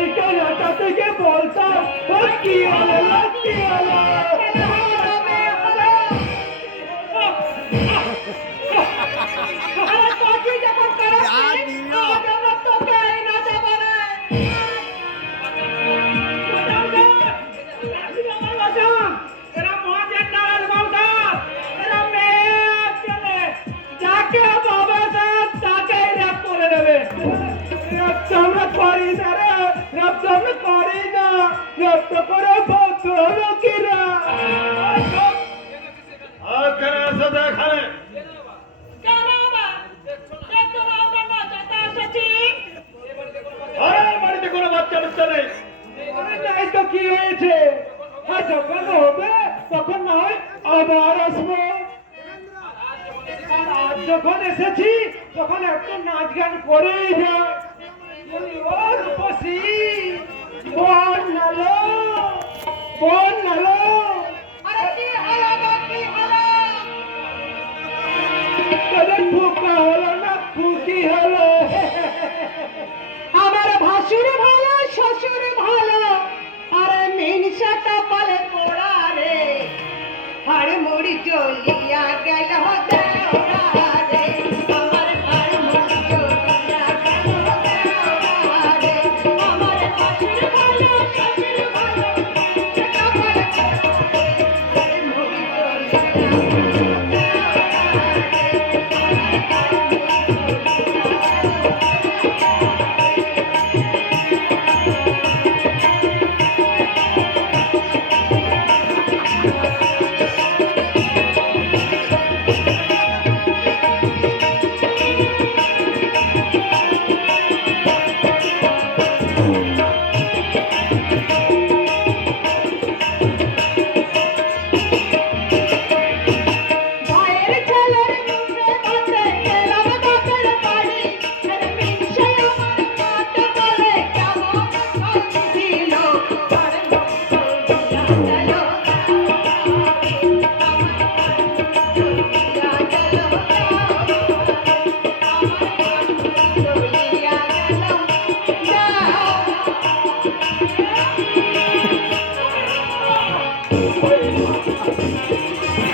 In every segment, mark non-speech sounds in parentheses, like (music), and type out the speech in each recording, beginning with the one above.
Chicken, I got to get bolsa. Hostia, la, hostia, la. কি হয়েছে? আচ্ছা, আর যখন হবে, তখন না হয় আবার আসব। আর যখন এসেছি, তখন একটা নাচ গান করেই যায় சொல்லி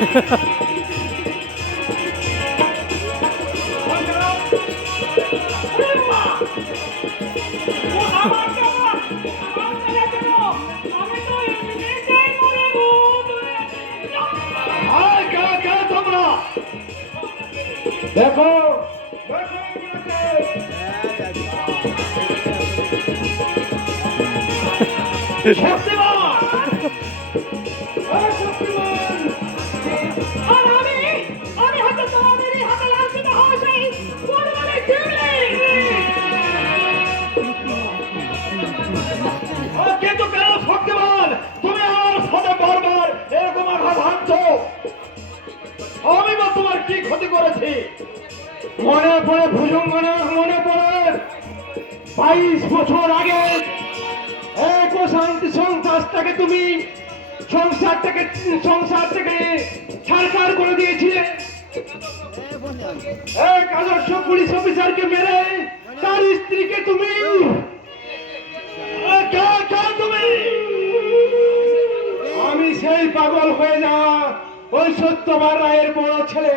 (laughs) (laughs) দেখো সত্যি আছি। মনে পড়ে ভুজঙ্গনাথ মনে পড়ে বাইশ বছর আগে এক শান্তি সংসারটাকে তুমি সংসারটাকে সংসার থেকে ছাড়কার করে দিয়েছিলে। এক আদর্শ পুলিশ অফিসারকে মেরে তার স্ত্রীকে তুমি তুমি। আমি সেই পাগল হয়ে যা ওই সত্যবার রায়ের বড় ছেলে।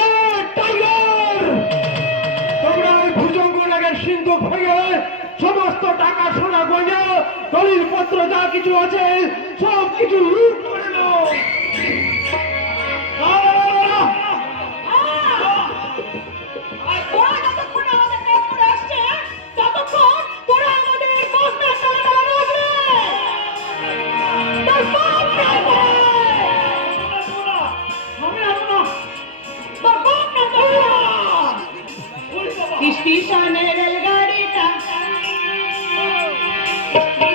দলিল পত্র যা কিছু আছে সব কিছু লুট করে নাও। Thank (laughs) you.